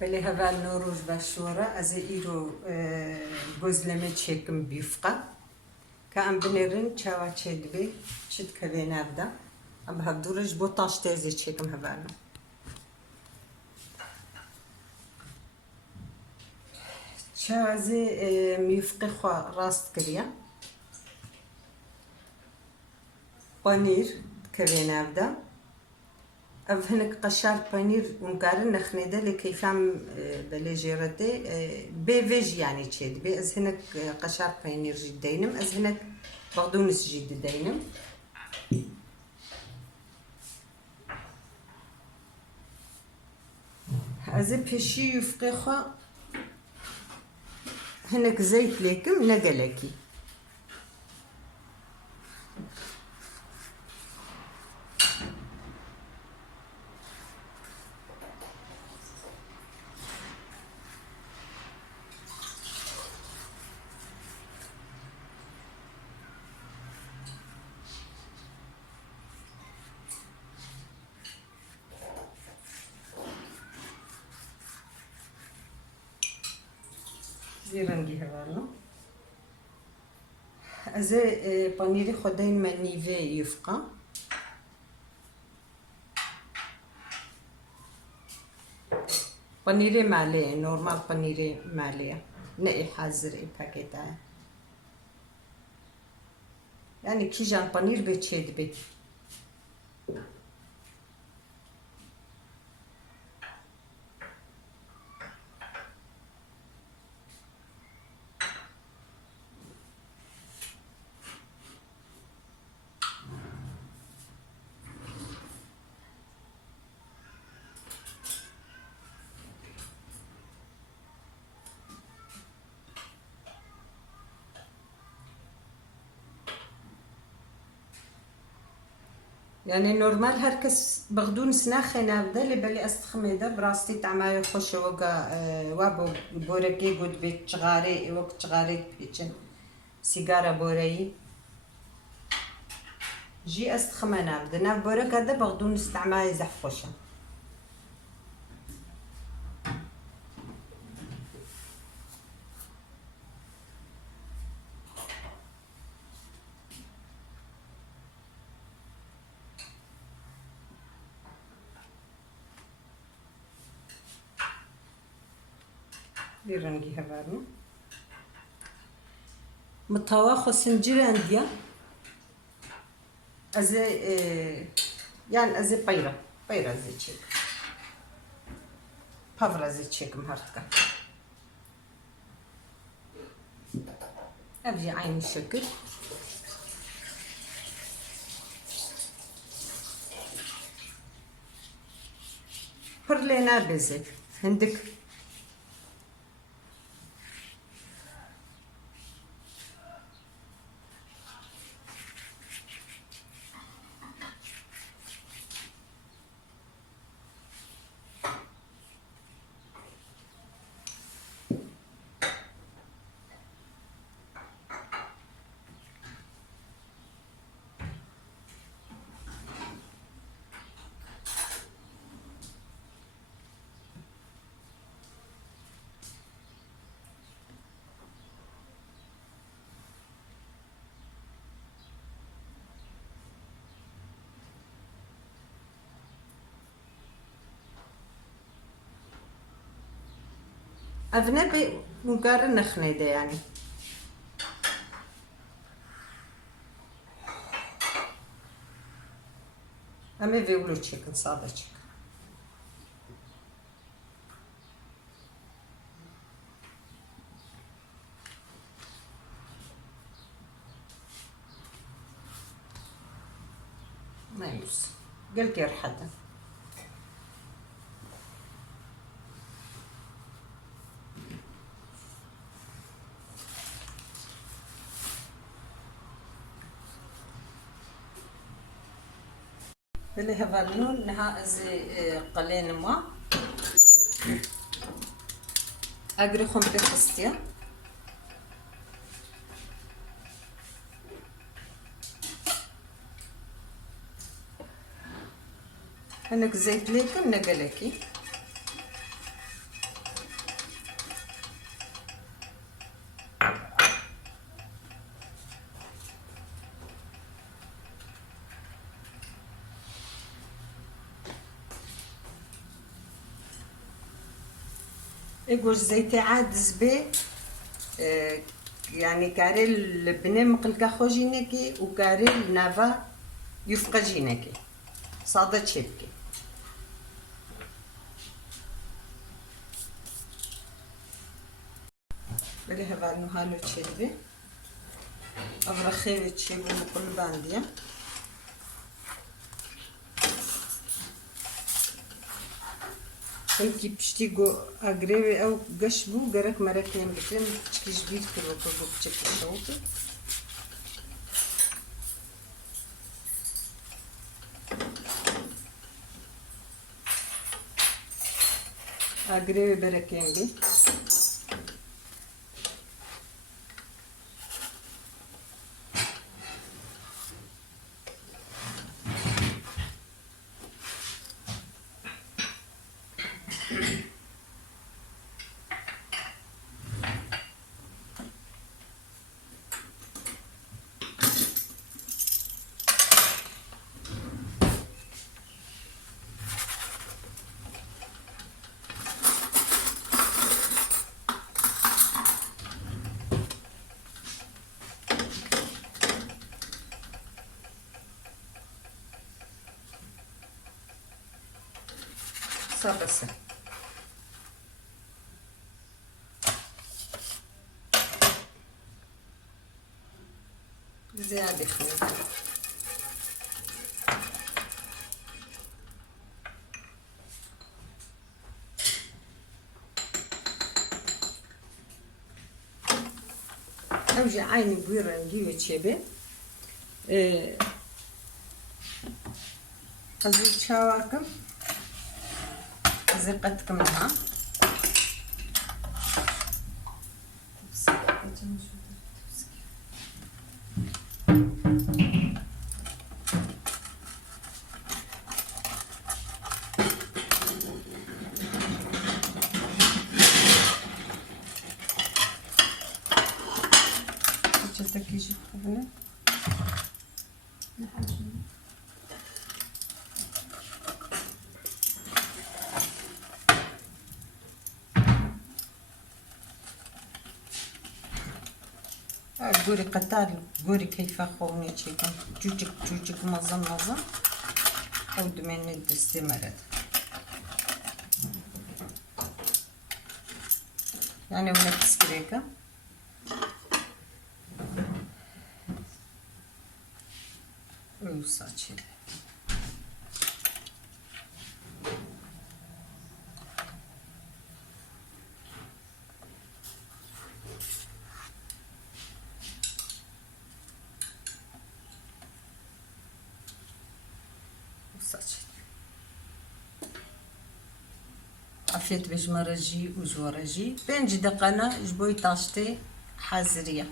بله هوا نوروز بشورة از ایرو گزلمه چکم بیفقه که ام بنرن چوا چد بی چد کلی نبدا ام به دورش بو تاش تیزی چکم هوا نو چوا از میفقه خوا راست کریا پنیر کلی نبدا اف هناك قشار بانير ونقارن نخنيده لكيفام بلجيرتي بيفيج يعني تشيد بي از هناك قشار بانير جد دينم از هناك بقدونس جد دينم از بيشي يفقخا هناك زيت ليكم نقلكي زيرنجي هذا از بانيري خدين منيفي يفقا بانيري مالي نورمال بانيري مالي نقي حازر اي باكيتا يعني كيجان بانير بيتشيد بي يعني نورمال هركس بغدون سناخي نابدا اللي بالي استخميدا براستي تعماي خوش وقا وابو بوركي قد بيت تغاري وقت تغاري بيتشن سيجارة بوري جي استخمى نابدا ناب بورك هذا بغدون استعماي زح خوشا دي رنگي هبارنا مطاوخ وسنجر عنديا ازي يعني ازي بيرة ازي تشيك بافرا ازي تشيك مهارتك ابجي عين الشكل برلينا بزي عندك أذنبي مقارنة خنيدة يعني أما فيولو تشيكن صادة تشيكن ما يمس قلت يرحدها اللي هفرنون نها ازي قلين ما اقري خمتي خستيا هناك زيت ليكم نقلكي ايجوش زيتي عادز بي يعني كاريل بني مقلقا خوجينيكي وكاريل نافا يفقجينيكي صادة تشيبكي بلي هفعلو هالو تشيبي أبرخيري تشيبو مقل بانديا كنتي بشتيقو أقريبي أو قشبو قرك مركين بكريم تشكيش بيت كلو كلو بتشكي شوطي أقريبي بركين بي صابسة زيادة خميرة أوجي عيني بويرة نجيو تشيبي أزيد شواكم زقتكم لها تكيجي خبنا قوري قطار قوري كيف خوني تشيكن جوجك مزن او دمين الدستي مرد يعني هنا تسكريكا وصاتشي عفيت باش مرجي وجورجي بين جدقنا جبوي طاشتي حازريه